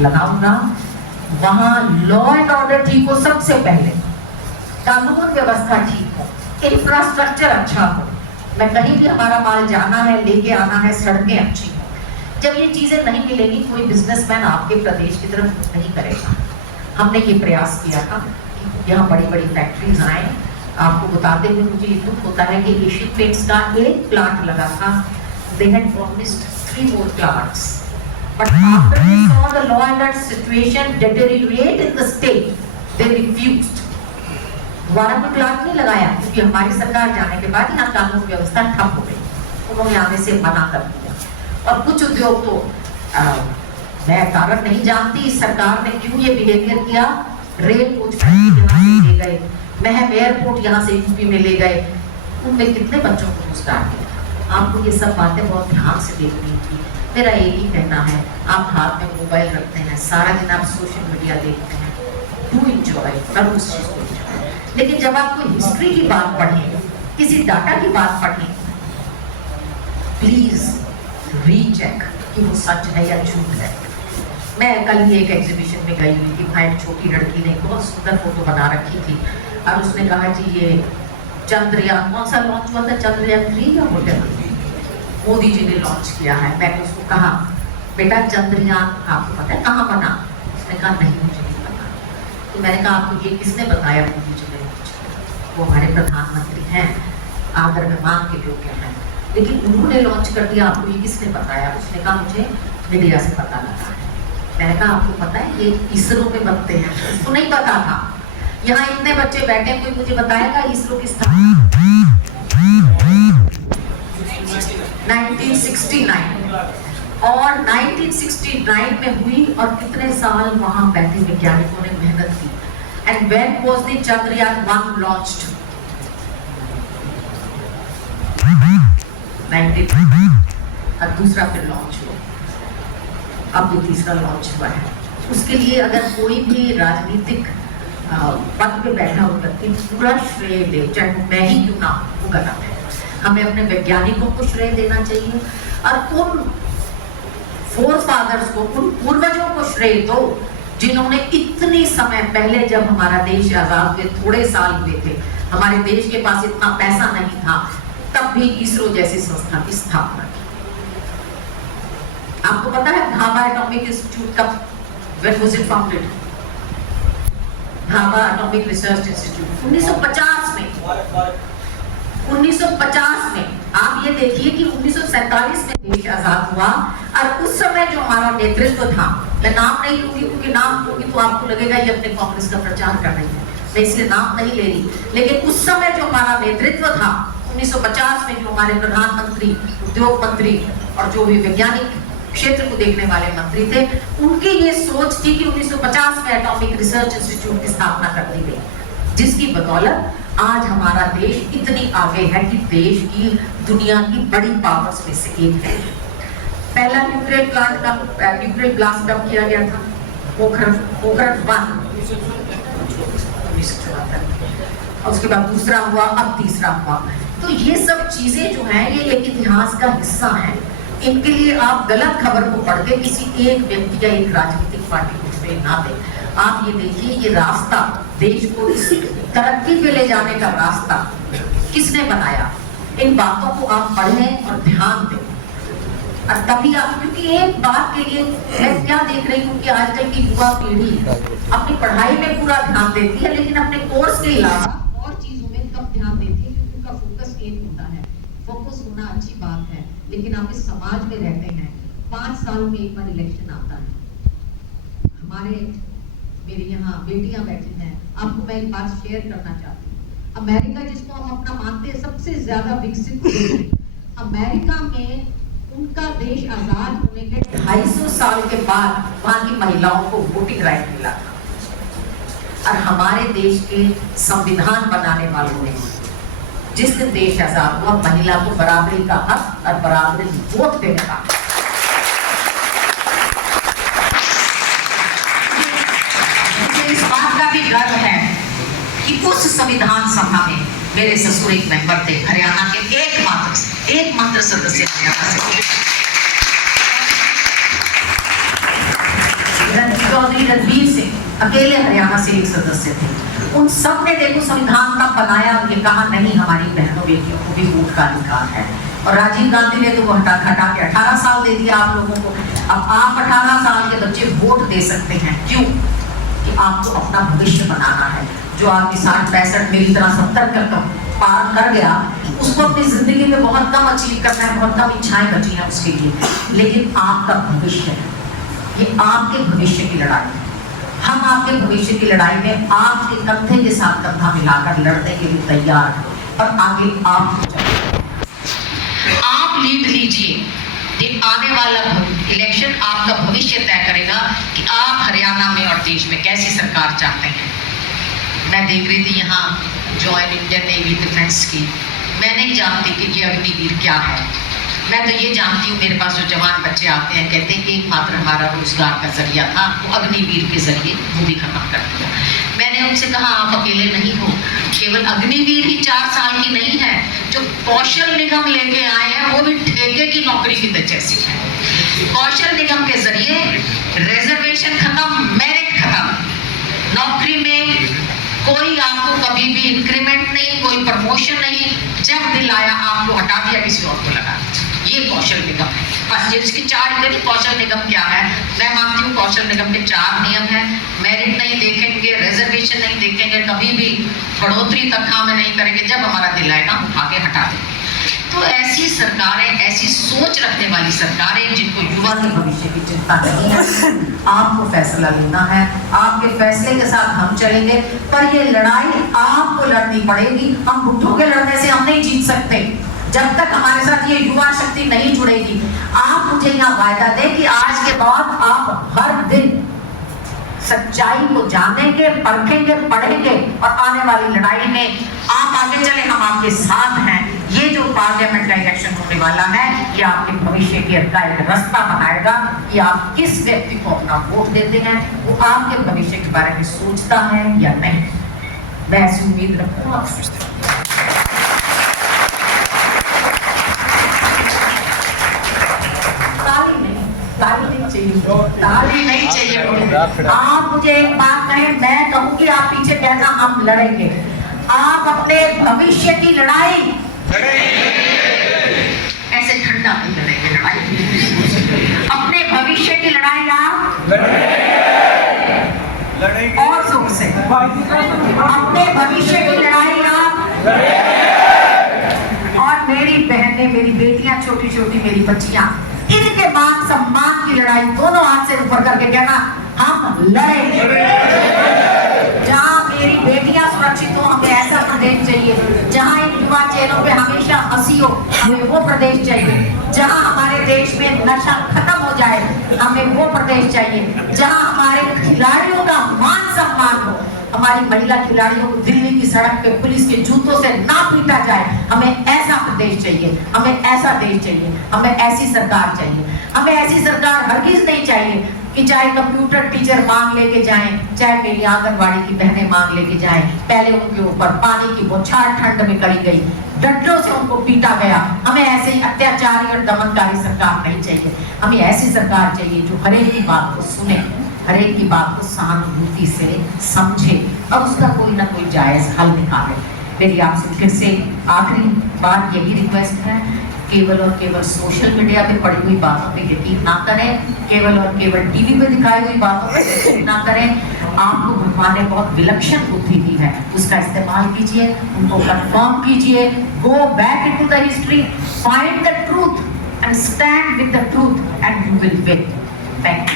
लगाऊंगा, वहां law and order ठीक हो, सबसे पहले कानून व्यवस्था ठीक हो, इंफ्रास्ट्रक्चर अच्छा हो, मैं कहीं भी हमारा माल जाना है, लेके आना है, सड़कें अच्छी हो। जब ये चीजें नहीं मिलेंगी, कोई बिजनेसमैन आपके प्रदेश की तरफ नहीं करेगा। हमने ये प्रयास किया था कि यहाँ बड़ी बड़ी फैक्ट्रीज आए। आपको बताते हुए मुझे ये दुख होता है कि एशियन पेंट्स का एक प्लांट लगा था, they had promised 3 more plants, but after they saw the law and order situation deteriorate in the state, they refused. दोबारा कोई प्लांट नहीं लगाया, क्योंकि हमारी सरकार जाने के बाद यहाँ कानून व्यवस्था ठप हो गई, उन्होंने आने से मना कर दिया। और कुछ उद्योग तो मैं कारण नहीं जानती सरकार ने क्यों ये बिहेवियर किया। रेल कोच यहाँ से ले गए, महम एयरपोर्ट यहाँ से यूपी में ले गए, उनमें कितने बच्चों को रोजगार दिया। आपको ये सब बातें बहुत ध्यान से देखनी थी। मेरा एक ही कहना है, आप हाथ में मोबाइल रखते हैं, सारा दिन आप सोशल मीडिया देखते हैं, डू एंजॉय, कर उस चीज को एंजॉय, लेकिन जब आप कोई हिस्ट्री की बात पढ़ें, किसी डाटा की बात पढ़ें, प्लीज रीचेक कि वो सच है या झूठ है। मैं कल ही एक एग्जीबिशन में गई हुई थी, वहाँ एक छोटी लड़की ने बहुत सुंदर फोटो बना रखी थी और उसने कहा जी ये चंद्रयान, कौन सा लॉन्च हुआ था, चंद्रयान 3 या मोदी जी ने लॉन्च किया है। मैंने उसको कहा बेटा चंद्रयान आपको पता है कहाँ बना? उसने कहा नहीं मुझे नहीं पता। तो मैंने कहा आपको ये किसने बताया? मोदी जी ने लॉन्च किया। वो हमारे प्रधानमंत्री हैं, आदर में मान के योग्य हैं, लेकिन उन्होंने लॉन्च कर दिया, आपको ये किसने बताया? उसने कहा मुझे मीडिया से पता लगा है। मैंने कहा आपको पता है ये इसरो में बनते हैं? उसको नहीं पता था। यहाँ इतने बच्चे बैठे, कोई मुझे बताएगा इसरो की स्थापना 1969 और 1969 में हुई, और कितने साल वहां बैठे वैज्ञानिकों ने मेहनत की। And when was the Chandrayaan 1 launched? 19 और दूसरा फिर लॉन्च हुआ, अब ये तीसरा लॉन्च हुआ है। उसके लिए अगर कोई भी राजनीतिक पद पे बैठा हो व्यक्ति पूरा श्रेय दे, चाहे मैं ही क्यों ना, वो गलत है। हमें अपने वैज्ञानिकों को श्रेय देना चाहिए और उन फोर फादर्स को, उन पूर्वजों को श्रेय दो जिन्होंने इतनी समय पहले, जब हमारा देश आजाद हुए थोड़े साल हुए थे, हमारे देश के पास इतना पैसा नहीं था, तब भी इसरो जैसी संस्था की स्थापना की। आपको पता है भाभा एटॉमिक इंस्टीट्यूट कब, when was it founded? Bhabha atomic research institute 1950 में। 1950 में आप ये देखिए कि 1947 में देश आजाद हुआ, और उस समय जो हमारा नेतृत्व था, मैं नाम नहीं लूंगी क्योंकि नाम लूंगी तो आपको लगेगा ये अपने कांग्रेस का प्रचार कर रही है, मैं इसलिए नाम नहीं ले रही, लेकिन उस समय जो हमारा नेतृत्व था 1950 में, जो हमारे प्रधानमंत्री, उद्योग मंत्री और जो भी वैज्ञानिक क्षेत्र को देखने वाले मंत्री थे, उनकी ये सोच थी कि 1950 में एटॉमिक रिसर्च इंस्टीट्यूट की स्थापना कर दी गई, जिसकी बदौलत आज हमारा देश इतनी आगे है कि देश की दुनिया की बड़ी पावर्स में से एक है। पहला न्यूक्लियर ब्लास्ट कब किया गया था? पोखरण 1 1974, और उसके बाद दूसरा हुआ, अब तीसरा हुआ। तो ये सब चीजें जो हैं ये एक इतिहास का हिस्सा है। इनके लिए आप गलत खबर को पढ़ के किसी एक व्यक्ति या एक राजनीतिक पार्टी को श्रेय ना दें। आप ये देखिए, ये रास्ता देश को इस तरक्की पे ले जाने का रास्ता किसने बनाया? इन बातों को आप पढ़ें और ध्यान दें, और तभी आप, क्योंकि एक बात के लिए मैं क्या देख रही हूँ कि आजकल की युवा पीढ़ी अपनी पढ़ाई में पूरा ध्यान देती है, लेकिन अपने कोर्स के अलावा और चीजों में कम ध्यान देती है, क्योंकि उनका फोकस एक होता है। फोकस होना अच्छी बात है, लेकिन आप इस समाज में रहते हैं, 5 साल में एक बार इलेक्शन आता है। हमारे मेरे यहाँ बेटियां बैठी हैं, आपको मैं एक बात शेयर करना चाहती हूँ। अमेरिका, जिसको हम अपना मानते हैं सबसे ज्यादा विकसित देश, अमेरिका में उनका देश आजाद होने के 250 साल के बाद वहां की महिलाओं को वोटिंग राइट मिला था। और हमारे देश के संविधान बनाने वालों ने जिस दिन देश आजाद हुआ, महिला को बराबरी का हक और बराबरी वोट देने का, मुझे इस बात का भी गर्व है कि उस संविधान सभा में मेरे ससुर एक मेंबर थे, हरियाणा के एकमात्र सदस्य हरियाणा से। श्री रणवीर सिंह अकेले हरियाणा से एक सदस्य थे। उन सब ने देखो संविधान तब बनाया और ये कहा नहीं हमारी बहनों बेटियों को भी वोट का अधिकार है। और राजीव गांधी ने तो वो हटा के 18 साल दे दिया आप लोगों को। अब आप 18 साल के बच्चे वोट दे सकते हैं, क्यों? कि आपको अपना भविष्य बनाना है। जो आदमी 60-65 मेरी तरह 70 का पार कर गया, उसको अपनी जिंदगी में बहुत कम अचीव करना है, बहुत कम इच्छाएं बची हैं उसके लिए। लेकिन आपका भविष्य है, ये आपके भविष्य की लड़ाई है। हम आपके भविष्य की लड़ाई में आपके कंधे के साथ कंधा मिलाकर लड़ने के लिए तैयार हैं और आगे आप लीड लीजिए। ये आने वाला इलेक्शन आपका भविष्य तय करेगा कि आप हरियाणा में और देश में कैसी सरकार चाहते हैं। मैं देख रही थी यहाँ जॉइन इंडियन नेवी डिफेंस की, मैं नहीं जानती कि ये अग्निवीर क्या है। मैं तो ये जानती हूँ, मेरे पास जो जवान बच्चे आते हैं कहते हैं एकमात्र हमारा रोजगार का जरिया था वो अग्निवीर के जरिए, वो भी खत्म कर दिया। मैंने उनसे कहा आप अकेले नहीं हो, केवल अग्निवीर ही 4 साल की नहीं है, जो कौशल निगम लेके आए हैं वो भी ठेके की नौकरी की जैसी है। कौशल निगम के जरिए रिजर्वेशन खत्म, मेरिट खत्म, नौकरी में कोई आपको कभी भी इंक्रीमेंट नहीं, कोई प्रमोशन नहीं, जब दिल आया आपको हटा दिया, किसी और को लगा। ये कौशल निगम है। बस ये इसकी 4 करी। कौशल निगम क्या है? मैं मानती हूँ कौशल निगम के 4 नियम हैं। मेरिट नहीं देखेंगे, रिजर्वेशन नहीं देखेंगे, कभी भी बढ़ोतरी तनख्वाह में नहीं करेंगे, जब हमारा दिल आएगा उठा के हटा देंगे। तो ऐसी सरकारें, ऐसी सोच रखने वाली सरकारें जिनको युवा के भविष्य की चिंता नहीं है, आपको फैसला लेना है। आपके फैसले के साथ हम चलेंगे, पर ये लड़ाई आपको लड़नी पड़ेगी। हम बुढ़ों के लड़ने से हम नहीं जीत सकते जब तक हमारे साथ ये युवा शक्ति नहीं जुड़ेगी। आप मुझे यहाँ वायदा दें कि आज के बाद आप हर दिन सच्चाई को जानेंगे, परखेंगे, पढ़ेंगे और आने वाली लड़ाई में आप आगे चले, हम आपके साथ हैं। ये जो पार्लियामेंट का इलेक्शन होने वाला है, ये आपके भविष्य का एक रास्ता बनाएगा कि आप किस व्यक्ति को अपना वोट देते हैं, वो आपके भविष्य के बारे में सोचता है या नहीं। मैं ऐसी उम्मीद रखूंगा। ताली नहीं चाहिए मुझे। आप मुझे एक बात कहें, मैं कहूँगी आप पीछे कहना, हम लड़ेंगे। आप अपने भविष्य की लड़ाई ऐसे ठंडा नहीं लड़ेंगे, लड़ाई अपने भविष्य की लड़ाई आप लड़ेंगे और जोर से। अपने भविष्य की लड़ाई आप और मेरी बहनें, मेरी बेटियां, छोटी छोटी मेरी बच्चियां, इनके मान सम्मान की लड़ाई दोनों हाथ से ऊपर करके कहना, हम लड़ेंगे। जहाँ मेरी बेटियां सुरक्षित हो, हमें ऐसा प्रदेश चाहिए। जहाँ इन युवा चेहरों पे हमेशा हंसी हो, हमें वो प्रदेश चाहिए। जहाँ हमारे देश में नशा खत्म हो जाए, हमें वो प्रदेश चाहिए। जहाँ हमारे खिलाड़ियों का मान सम्मान हो, हमारी महिला खिलाड़ियों को दिल्ली की सड़क पे पुलिस के जूतों से ना पीटा जाए, हमें ऐसा प्रदेश चाहिए, हमें ऐसा देश चाहिए, हमें ऐसी सरकार चाहिए। हमें ऐसी सरकार हरगिज नहीं चाहिए कि चाहे कंप्यूटर टीचर मांग लेके जाएं, चाहे मेरी आंगनवाड़ी की बहनें मांग लेके जाएं, पहले उनके ऊपर पानी की बौछार ठंड में करी गई, डंडों से उनको पीटा गया। हमें ऐसे ही अत्याचारी और दमनकारी सरकार नहीं चाहिए। हमें ऐसी सरकार चाहिए जो हर एक की बात को सुने, हर एक की बात को सहानुभूति से समझे और उसका कोई ना कोई जायज हल निकाले। मेरी आपसे फिर से आखिरी बात यही रिक्वेस्ट है, केवल और केवल सोशल मीडिया पे पड़ी हुई बातों पे यकीन ना करें, केवल और केवल टीवी पे दिखाई हुई बातों पे यकीन ना करें। आपको भगवान ने बहुत विलक्षण बुद्धि दी है, उसका इस्तेमाल कीजिए, उनको कंफर्म कीजिए। Go back into the history, find the truth and stand with the truth and you will win. Thank you.